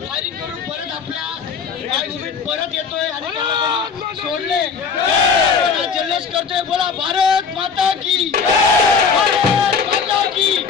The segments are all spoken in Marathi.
फायरिंग करून परत आपल्या परत येतोय आणि त्याला सोडले जल्लोष करतोय। बोला भारत माता की, भारत माता की।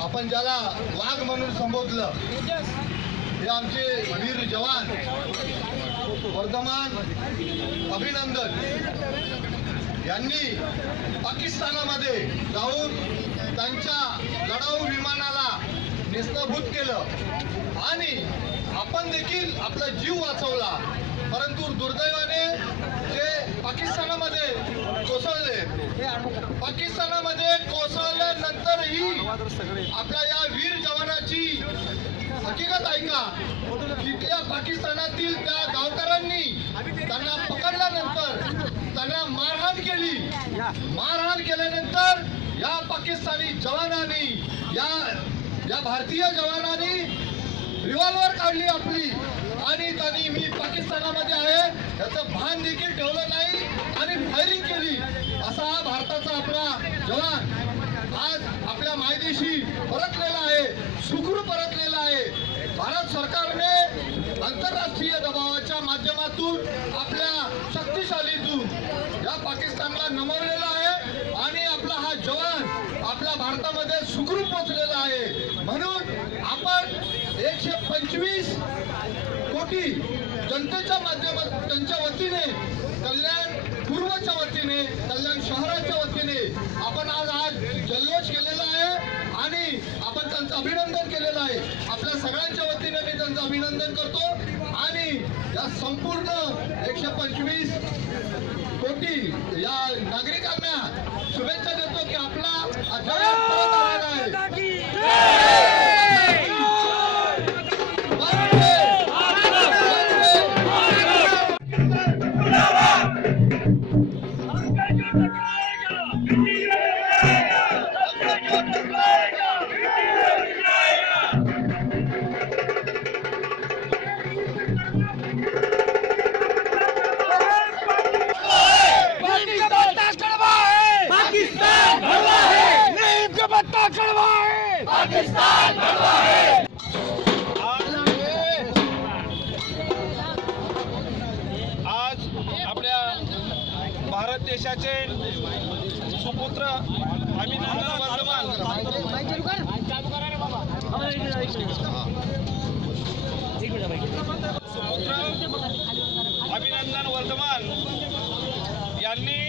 आपण ज्याला वाघ म्हणून संबोधलं हे आमचे वीर जवान वर्धमान अभिनंदन यांनी पाकिस्तानामध्ये जाऊन त्यांच्या लढाऊ विमानाला नेस्तभूत केलं आणि आपण देखील आपला जीव वाचवला। परंतु दुर्दैवाने ते पाकिस्तानामध्ये कोसळले। पाकिस्तानामध्ये कोसळल्यानंतरही आपल्या या वीर जवानाची हकीकत ऐका की त्या पाकिस्तानातील त्या गावकऱ्यांनी त्यांना पकडल्यानंतर त्यांना मारहाण केली। मारहाण केल्यानंतर या पाकिस्तानी जवानांनी या भारतीय जवानांनी रिव्हॉल्वर काढली आपली आणि त्यांनी मी पाकिस्तानामध्ये आहे याचं भान देखील ठेवलं नाही आणि फायरिंग केली। असा हा भारताचा आपला जवान आज आपल्या मायदेशी परतलेला आहे, सुखरूप परतलेला आहे। भारत सरकारने आंतरराष्ट्रीय दबावाच्या माध्यमातून आपल्या शक्तिशालीतून या पाकिस्तानला नमवलेला आहे आणि आपला हा जवान आपल्या भारतामध्ये सुखरूप पोहोचलेला आहे। म्हणून आपण 125 कोटी जनतेच्या माध्यमातून त्यांच्या वतीने कल्याण पूर्वच्या वतीने कल्याण शहराच्या वतीने आपण आज जल्लोष केलेला आहे आणि आपण त्यांचं अभिनंदन केलेलं आहे। आपल्या सगळ्यांच्या वतीने मी त्यांचं अभिनंदन करतो आणि या संपूर्ण 125 कोटी या नागरिकांना शुभेच्छा देतो की आपला जवान परत आलेला आहे। आज आपल्या भारत देशाचे सुपुत्र अभिनंदन वर्धमान अभिनंदन वर्धमान यांनी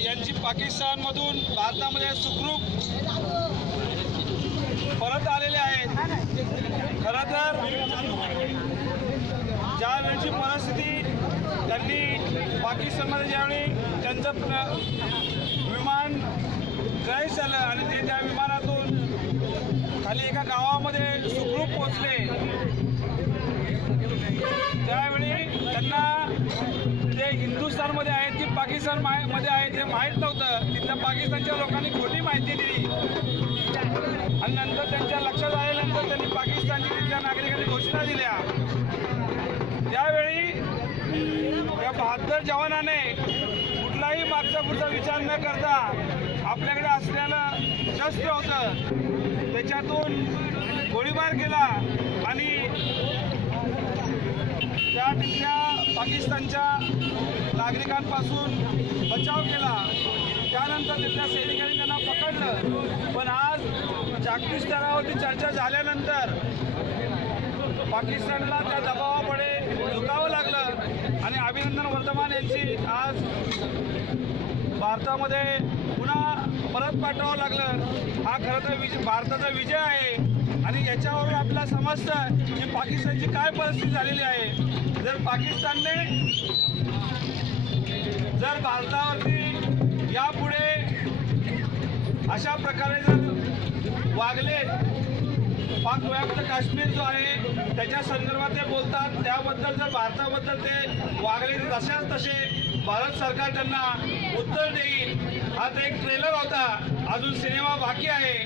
यांची पाकिस्तानमधून भारतामध्ये सुखरूप परत आलेले आहेत। खरं तर ज्या वेळची परिस्थिती त्यांनी पाकिस्तानमध्ये ज्यावेळी त्यांचं विमान क्रॅश झालं आणि ते त्या विमानातून खाली एका गावामध्ये सुखरूप पोहोचले त्यावेळी त्यांना ते हिंदुस्थानमध्ये आहेत की पाकिस्तानमध्ये आहेत हे माहीत नव्हतं। तिथल्या पाकिस्तानच्या लोकांनी खोटी माहिती दिली आणि नंतर त्यांच्या लक्षात आल्यानंतर त्यांनी पाकिस्तानची तिथल्या नागरिकांनी घोषणा दिल्या। त्यावेळी या 72 जवानाने कुठलाही मागचा पुढचा विचार न करता आपल्याकडे असलेलं शस्त्र होतं त्याच्यातून गोळीबार केला आणि त्या तिथल्या पाकिस्तानच्या नागरिकांपासून बचाव केला. त्यानंतर तिथल्या सैनिकांनी त्यांना पकडलं. पण आज जागतिक स्तरावरती चर्चा झाल्यानंतर पाकिस्तानला त्या दबावापुढे झुकावं लागलं आणि अभिनंदन वर्धमान यांची आज भारतामध्ये पुन्हा परत पाठवावं लागलं. हा खरं तर भारताचा विजय आहे आणि याच्यावरून आपल्याला समजतं की पाकिस्तानची काय परिस्थिती झालेली आहे. जर भारतावरती यापुढे अशा प्रकारे जर वागले, पाकव्याप्त काश्मीर जो आहे त्याच्या संदर्भात ते बोलतात, त्याबद्दल जर भारताबद्दल ते वागले जशाच तसे भारत सरकार त्यांना उत्तर देईल. हा तर एक ट्रेलर होता, अजून सिनेमा बाकी आहे.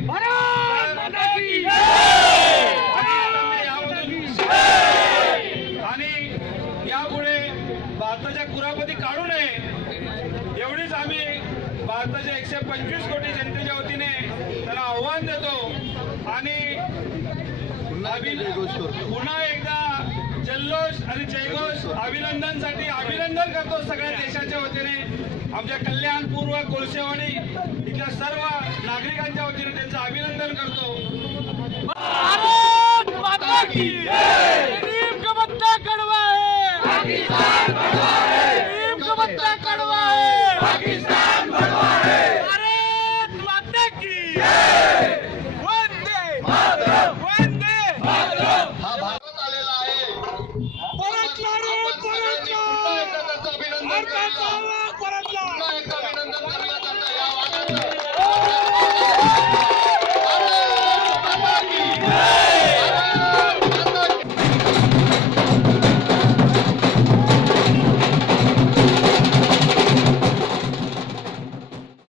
आणि यापुढे भारताच्या कुरापती काढू नये एवढीच आम्ही भारताच्या 125 कोटी जनतेच्या वतीने त्याला आव्हान देतो. आणि पुन्हा एकदा जल्लोष आणि जयघोष अभिनंदनसाठी अभिनंदन करतो सगळ्या देशाच्या वतीने. आमच्या कल्याणपूर्व कोळसेवाडी इथल्या सर्व नागरिकांच्या वतीने त्यांचं अभिनंदन करतो. भारत माता की जय. गरीब का बच्चा कड़वा है,